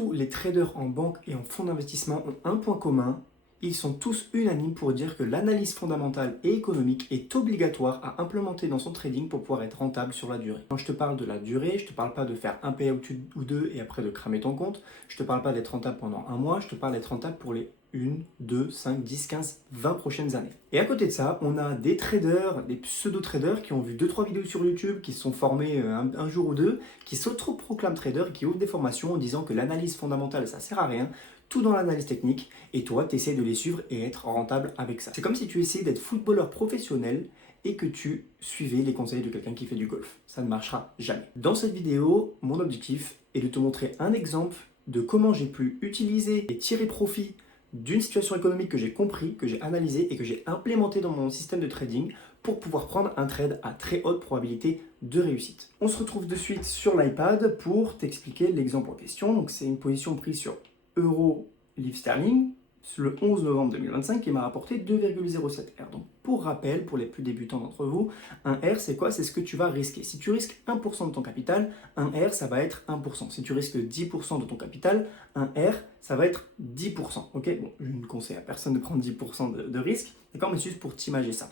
tous les traders en banque et en fonds d'investissement ont un point commun. Ils sont tous unanimes pour dire que l'analyse fondamentale et économique est obligatoire à implémenter dans son trading pour pouvoir être rentable sur la durée. Quand je te parle de la durée, je ne te parle pas de faire un payout ou deux et après de cramer ton compte. Je ne te parle pas d'être rentable pendant un mois, je te parle d'être rentable pour les 1, 2, 5, 10, 15, 20 prochaines années. Et à côté de ça, on a des traders, des pseudo-traders qui ont vu 2-3 vidéos sur YouTube, qui se sont formés un jour ou deux, qui s'auto-proclament traders et qui ouvrent des formations en disant que l'analyse fondamentale, ça sert à rien, tout dans l'analyse technique, et toi, tu essaies de les suivre et être rentable avec ça. C'est comme si tu essayais d'être footballeur professionnel et que tu suivais les conseils de quelqu'un qui fait du golf. Ça ne marchera jamais. Dans cette vidéo, mon objectif est de te montrer un exemple de comment j'ai pu utiliser et tirer profit d'une situation économique que j'ai compris, que j'ai analysée et que j'ai implémentée dans mon système de trading pour pouvoir prendre un trade à très haute probabilité de réussite. On se retrouve de suite sur l'iPad pour t'expliquer l'exemple en question. Donc c'est une position prise sur euro livre sterling le 11 novembre 2025 qui m'a rapporté 2,07 R. Donc pour rappel, pour les plus débutants d'entre vous, un R c'est quoi? C'est ce que tu vas risquer. Si tu risques 1% de ton capital, un R ça va être 1%. Si tu risques 10% de ton capital, un R ça va être 10%. Ok, bon, je ne conseille à personne de prendre 10% de risque, d'accord, mais c'est juste pour t'imager ça.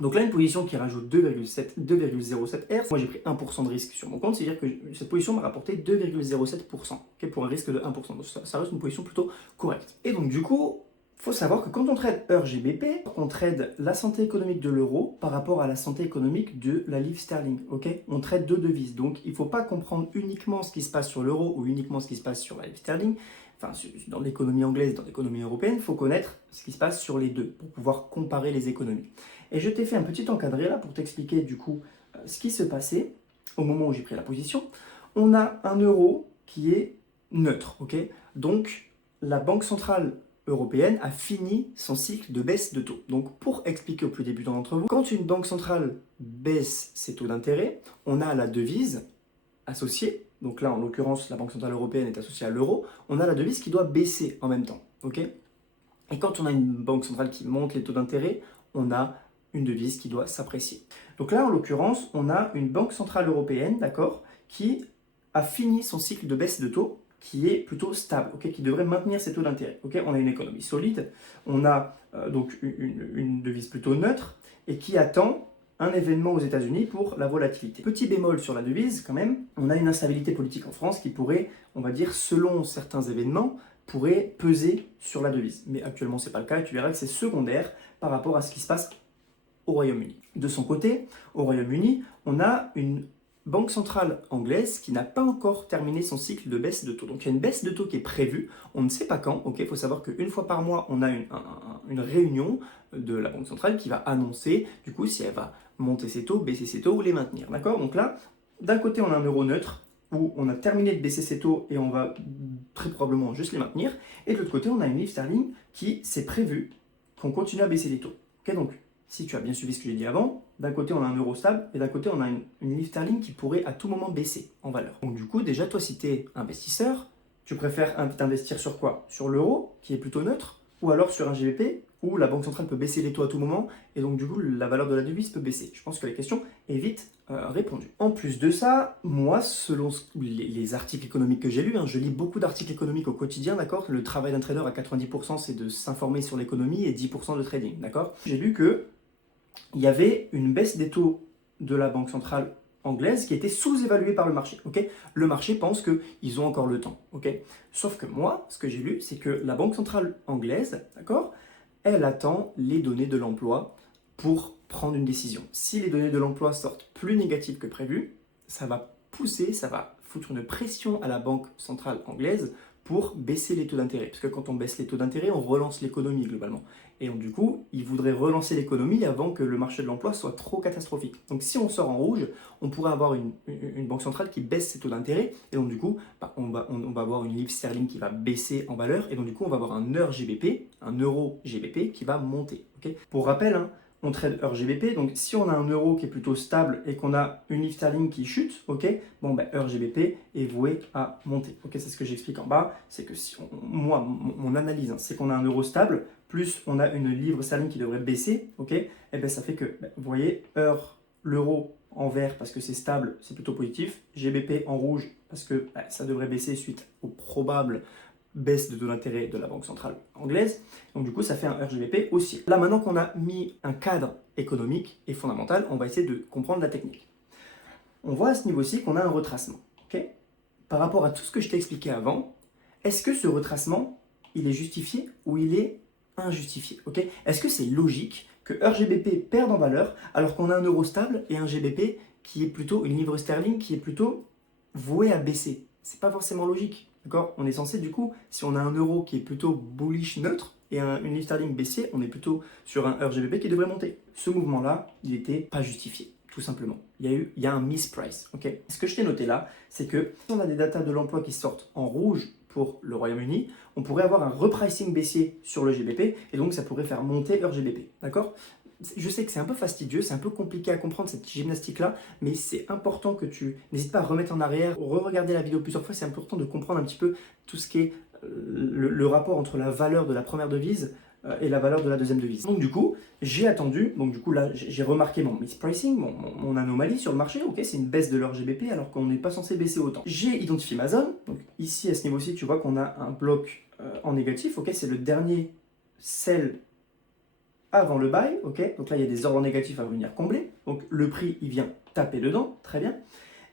Donc là, une position qui rajoute 2,07 R, moi j'ai pris 1% de risque sur mon compte, c'est-à-dire que cette position m'a rapporté 2,07%, okay, pour un risque de 1%. Donc ça reste une position plutôt correcte. Et donc du coup, il faut savoir que quand on trade EUR-GBP, on trade la santé économique de l'euro par rapport à la santé économique de la livre sterling. Okay, on trade deux devises, donc il ne faut pas comprendre uniquement ce qui se passe sur l'euro ou uniquement ce qui se passe sur la livre sterling. Enfin, dans l'économie anglaise, dans l'économie européenne, il faut connaître ce qui se passe sur les deux pour pouvoir comparer les économies. Et je t'ai fait un petit encadré là pour t'expliquer du coup ce qui se passait au moment où j'ai pris la position. On a un euro qui est neutre, ok? Donc la Banque Centrale Européenne a fini son cycle de baisse de taux. Donc pour expliquer aux plus débutants d'entre vous, quand une banque centrale baisse ses taux d'intérêt, on a la devise associée. Donc là, en l'occurrence, la Banque Centrale Européenne est associée à l'euro. On a la devise qui doit baisser en même temps, ok? Et quand on a une banque centrale qui monte les taux d'intérêt, on a une devise qui doit s'apprécier. Donc là, en l'occurrence, on a une banque centrale européenne, d'accord, qui a fini son cycle de baisse de taux, qui est plutôt stable, okay, qui devrait maintenir ses taux d'intérêt. Okay. On a une économie solide, on a donc une devise plutôt neutre, et qui attend un événement aux États-Unis pour la volatilité. Petit bémol sur la devise, quand même, on a une instabilité politique en France qui pourrait, on va dire, selon certains événements, pourrait peser sur la devise. Mais actuellement, ce n'est pas le cas, et tu verras que c'est secondaire par rapport à ce qui se passe au Royaume-Uni. De son côté, au Royaume-Uni, on a une banque centrale anglaise qui n'a pas encore terminé son cycle de baisse de taux. Donc il y a une baisse de taux qui est prévue, on ne sait pas quand, ok, il faut savoir qu'une fois par mois, on a une réunion de la banque centrale qui va annoncer, du coup, si elle va monter ses taux, baisser ses taux ou les maintenir, d'accord? Donc là, d'un côté, on a un euro neutre, où on a terminé de baisser ses taux et on va très probablement juste les maintenir, et de l'autre côté, on a une livre sterling qui s'est prévu qu'on continue à baisser les taux. Ok, donc si tu as bien suivi ce que j'ai dit avant, d'un côté on a un euro stable et d'un côté on a une livre sterling qui pourrait à tout moment baisser en valeur. Donc du coup, déjà toi si tu es investisseur, tu préfères investir sur quoi? Sur l'euro qui est plutôt neutre ou alors sur un GBP où la banque centrale peut baisser les taux à tout moment et donc du coup la valeur de la devise peut baisser. Je pense que la question est vite répondue. En plus de ça, moi selon les articles économiques que j'ai lus, je lis beaucoup d'articles économiques au quotidien, d'accord? Le travail d'un trader à 90% c'est de s'informer sur l'économie et 10% de trading, d'accord? J'ai lu que il y avait une baisse des taux de la Banque centrale anglaise qui était sous-évaluée par le marché. Okay, le marché pense qu'ils ont encore le temps. Okay, sauf que moi, ce que j'ai lu, c'est que la Banque centrale anglaise, d'accord, elle attend les données de l'emploi pour prendre une décision. Si les données de l'emploi sortent plus négatives que prévu, ça va pousser, ça va foutre une pression à la Banque centrale anglaise pour baisser les taux d'intérêt. Parce que quand on baisse les taux d'intérêt, on relance l'économie globalement. Et donc, du coup, ils voudraient relancer l'économie avant que le marché de l'emploi soit trop catastrophique. Donc si on sort en rouge, on pourrait avoir une banque centrale qui baisse ses taux d'intérêt. Et donc du coup, on va avoir une livre sterling qui va baisser en valeur. Et donc du coup, on va avoir un EUR-GBP, un euro-GBP qui va monter. Okay, pour rappel, on trade EUR-GBP, donc si on a un euro qui est plutôt stable et qu'on a une livre sterling qui chute, ok, bon, EUR-GBP est voué à monter. Ok, c'est ce que j'explique en bas, c'est que si moi, mon analyse, c'est qu'on a un euro stable, plus on a une livre sterling qui devrait baisser, ok, et bien ça fait que, vous voyez, l'euro en vert parce que c'est stable, c'est plutôt positif. GBP en rouge parce que ça devrait baisser suite aux probables baisse de taux d'intérêt de la Banque centrale anglaise. Donc du coup, ça fait un RGBP aussi. Là, maintenant qu'on a mis un cadre économique et fondamental, on va essayer de comprendre la technique. On voit à ce niveau-ci qu'on a un retracement. Okay, par rapport à tout ce que je t'ai expliqué avant, est-ce que ce retracement, il est justifié ou il est injustifié? Okay, est-ce que c'est logique que RGBP perde en valeur alors qu'on a un euro stable et un GBP qui est plutôt, une livre sterling qui est plutôt voué à baisser? C'est pas forcément logique. D'accord, on est censé du coup, si on a un euro qui est plutôt bullish neutre et une livre sterling baissier, on est plutôt sur un RGBP qui devrait monter. Ce mouvement-là, il n'était pas justifié, tout simplement. Il y a un misprice. Okay, ce que je t'ai noté là, c'est que si on a des datas de l'emploi qui sortent en rouge pour le Royaume-Uni, on pourrait avoir un repricing baissier sur le GBP et donc ça pourrait faire monter RGBP. D'accord? Je sais que c'est un peu fastidieux, c'est un peu compliqué à comprendre cette gymnastique-là, mais c'est important que tu n'hésites pas à remettre en arrière, re-regarder la vidéo plusieurs fois, c'est important de comprendre un petit peu tout ce qui est le rapport entre la valeur de la première devise et la valeur de la deuxième devise. Donc du coup, j'ai attendu, donc du coup là, j'ai remarqué mon mispricing, mon anomalie sur le marché, ok, c'est une baisse de leur GBP alors qu'on n'est pas censé baisser autant. J'ai identifié ma zone, donc ici à ce niveau-ci, tu vois qu'on a un bloc en négatif, ok, c'est le dernier sell avant le buy, ok, donc là il y a des ordres négatifs à venir combler, donc le prix il vient taper dedans, très bien.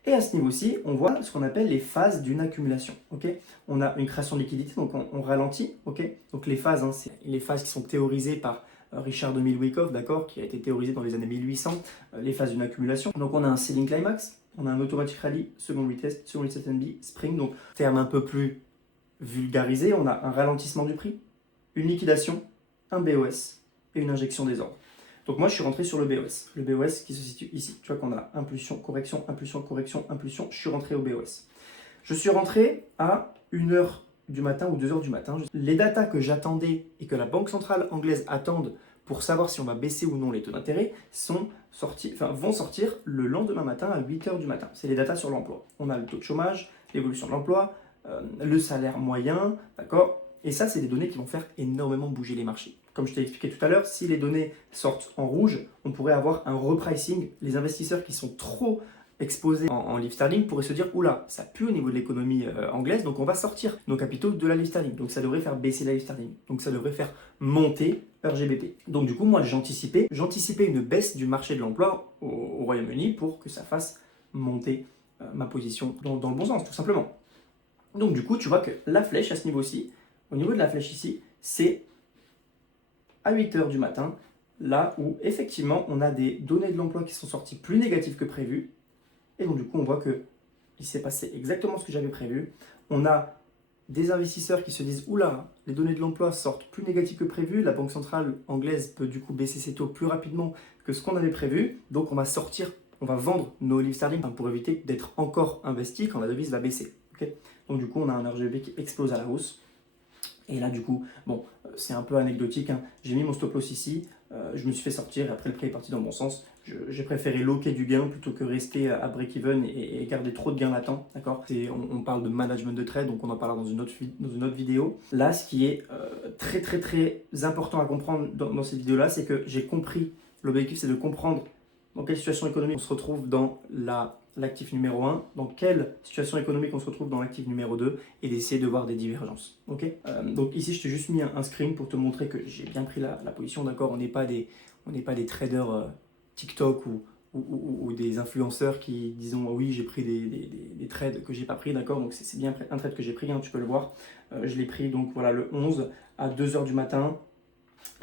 Et à ce niveau-ci, on voit ce qu'on appelle les phases d'une accumulation. Okay, on a une création de liquidité, donc on ralentit. Okay, donc les phases, hein, c'est les phases qui sont théorisées par Richard de Milwikoff, d'accord, qui a été théorisé dans les années 1800, les phases d'une accumulation. Donc on a un selling climax, on a un automatic rally, second retest, second reset NB, spring. Donc terme un peu plus vulgarisé, on a un ralentissement du prix, une liquidation, un BOS et une injection des ordres. Donc moi, je suis rentré sur le BOS. Le BOS qui se situe ici. Tu vois qu'on a impulsion, correction, impulsion, correction, impulsion. Je suis rentré au BOS. Je suis rentré à 1h du matin ou 2h du matin. Les datas que j'attendais et que la Banque centrale anglaise attende pour savoir si on va baisser ou non les taux d'intérêt vont sortir le lendemain matin à 8h du matin. C'est les datas sur l'emploi. On a le taux de chômage, l'évolution de l'emploi, le salaire moyen, d'accord ? Et ça, c'est des données qui vont faire énormément bouger les marchés. Comme je t'ai expliqué tout à l'heure, si les données sortent en rouge, on pourrait avoir un repricing. Les investisseurs qui sont trop exposés en livre sterling pourraient se dire « Oula, ça pue au niveau de l'économie anglaise, donc on va sortir nos capitaux de la livre sterling. » Donc ça devrait faire baisser la livre sterling. Donc ça devrait faire monter RGBP. Donc du coup, moi, j'anticipais une baisse du marché de l'emploi au Royaume-Uni pour que ça fasse monter ma position dans le bon sens, tout simplement. Donc du coup, tu vois que la flèche à ce niveau-ci, au niveau de la flèche ici, c'est à 8h du matin, là où effectivement on a des données de l'emploi qui sont sorties plus négatives que prévu. Et donc du coup on voit qu'il s'est passé exactement ce que j'avais prévu. On a des investisseurs qui se disent « Oula, les données de l'emploi sortent plus négatives que prévu, la Banque centrale anglaise peut du coup baisser ses taux plus rapidement que ce qu'on avait prévu, donc on va vendre nos livres sterling pour éviter d'être encore investi quand la devise va baisser. » Okay, donc du coup on a un RGB qui explose à la hausse. Et là, du coup, bon, c'est un peu anecdotique, hein. J'ai mis mon stop loss ici, je me suis fait sortir et après le prix est parti dans mon sens. J'ai préféré loquer du gain plutôt que rester à break-even et garder trop de gains latents, d'accord? On parle de management de trade, donc on en parlera dans une autre vidéo. Là, ce qui est très très très important à comprendre dans cette vidéo-là, c'est que j'ai compris, l'objectif c'est de comprendre dans quelle situation économique on se retrouve dans l'actif numéro 1, dans quelle situation économique on se retrouve dans l'actif numéro 2 et d'essayer de voir des divergences. Okay, donc ici, je t'ai juste mis un screen pour te montrer que j'ai bien pris la position, d'accord? On n'est pas des traders TikTok ou des influenceurs qui disent oh, oui, j'ai pris des trades que j'ai pas pris, d'accord? Donc c'est bien un trade que j'ai pris, hein, tu peux le voir. Je l'ai pris donc voilà le 11 à 2h du matin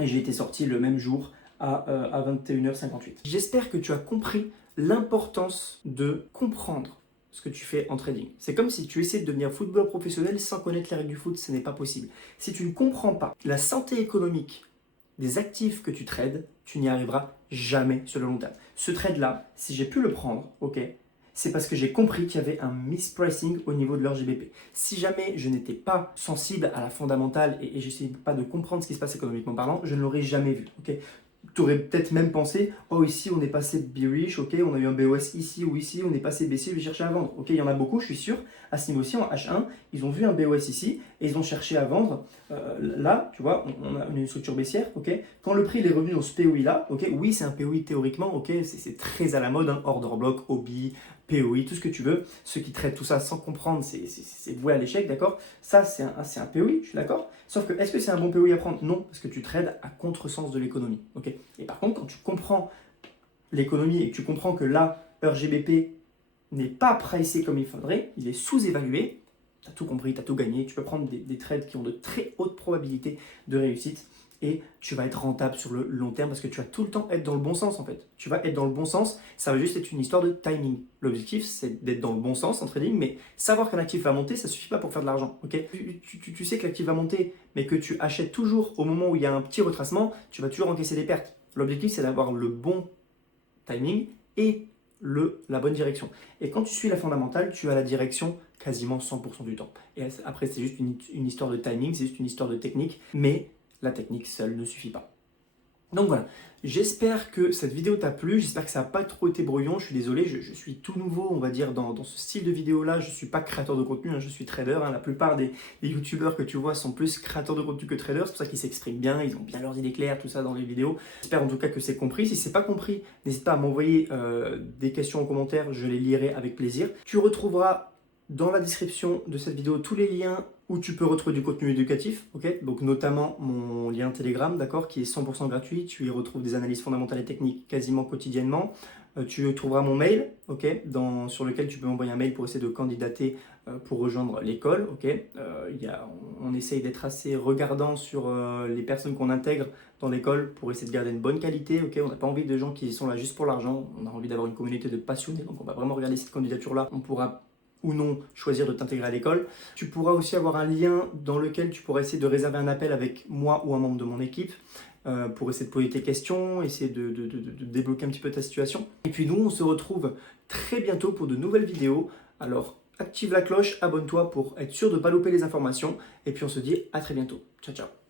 et j'ai été sorti le même jour à 21h58. J'espère que tu as compris l'importance de comprendre ce que tu fais en trading. C'est comme si tu essaies de devenir footballeur professionnel sans connaître les règles du foot, ce n'est pas possible. Si tu ne comprends pas la santé économique des actifs que tu trades, tu n'y arriveras jamais sur le long terme. Ce trade-là, si j'ai pu le prendre, ok, c'est parce que j'ai compris qu'il y avait un mispricing au niveau de leur GBP. Si jamais je n'étais pas sensible à la fondamentale et je n'essayais pas de comprendre ce qui se passe économiquement parlant, je ne l'aurais jamais vu. Okay, Tu aurais peut-être même pensé, oh ici on est passé bearish, ok, on a eu un BOS ici ou ici, on est passé baissier, je vais chercher à vendre. Ok, il y en a beaucoup, je suis sûr, à ce niveau-ci, en H1, ils ont vu un BOS ici et ils ont cherché à vendre. Là, tu vois, on a une structure baissière, ok. Quand le prix il est revenu dans ce POI là, ok, oui c'est un POI théoriquement, ok, c'est très à la mode, hein, order block, OBI, POI, tout ce que tu veux. Ceux qui traitent tout ça sans comprendre, c'est voué à l'échec, d'accord. Ça, c'est un POI, je suis d'accord. Sauf que, est-ce que c'est un bon POI à prendre? Non, parce que tu trades à contresens de l'économie, ok. Et par contre, quand tu comprends l'économie et que tu comprends que là, heure GBP n'est pas pricé comme il faudrait, il est sous-évalué, tu as tout compris, tu as tout gagné, tu peux prendre des trades qui ont de très hautes probabilités de réussite et tu vas être rentable sur le long terme parce que tu vas tout le temps être dans le bon sens en fait. Tu vas être dans le bon sens, ça va juste être une histoire de timing. L'objectif c'est d'être dans le bon sens en trading, mais savoir qu'un actif va monter, ça ne suffit pas pour faire de l'argent. Okay, tu sais que l'actif va monter, mais que tu achètes toujours au moment où il y a un petit retracement, tu vas toujours encaisser des pertes. L'objectif c'est d'avoir le bon timing et la bonne direction. Et quand tu suis la fondamentale, tu as la direction quasiment 100% du temps. Et après, c'est juste une histoire de timing, c'est juste une histoire de technique, mais la technique seule ne suffit pas. Donc voilà, j'espère que cette vidéo t'a plu, j'espère que ça n'a pas trop été brouillon, je suis désolé, je suis tout nouveau, on va dire, dans ce style de vidéo-là, je ne suis pas créateur de contenu, hein, je suis trader, hein. La plupart des youtubeurs que tu vois sont plus créateurs de contenu que traders, c'est pour ça qu'ils s'expriment bien, ils ont bien leurs idées claires, tout ça dans les vidéos. J'espère en tout cas que c'est compris, si c'est pas compris, n'hésite pas à m'envoyer des questions en commentaire, je les lirai avec plaisir. Tu retrouveras dans la description de cette vidéo tous les liens où tu peux retrouver du contenu éducatif, ok, donc notamment mon lien Telegram, d'accord, qui est 100% gratuit. Tu y retrouves des analyses fondamentales et techniques quasiment quotidiennement. Tu trouveras mon mail, ok, sur lequel tu peux m'envoyer un mail pour essayer de candidater pour rejoindre l'école, ok. On essaye d'être assez regardant sur les personnes qu'on intègre dans l'école pour essayer de garder une bonne qualité, ok. On n'a pas envie de gens qui sont là juste pour l'argent. On a envie d'avoir une communauté de passionnés, donc on va vraiment regarder cette candidature-là. On pourra ou non choisir de t'intégrer à l'école. Tu pourras aussi avoir un lien dans lequel tu pourras essayer de réserver un appel avec moi ou un membre de mon équipe pour essayer de poser tes questions, essayer de débloquer un petit peu ta situation. Et puis nous, on se retrouve très bientôt pour de nouvelles vidéos. Alors active la cloche, abonne-toi pour être sûr de ne pas louper les informations. Et puis on se dit à très bientôt. Ciao, ciao.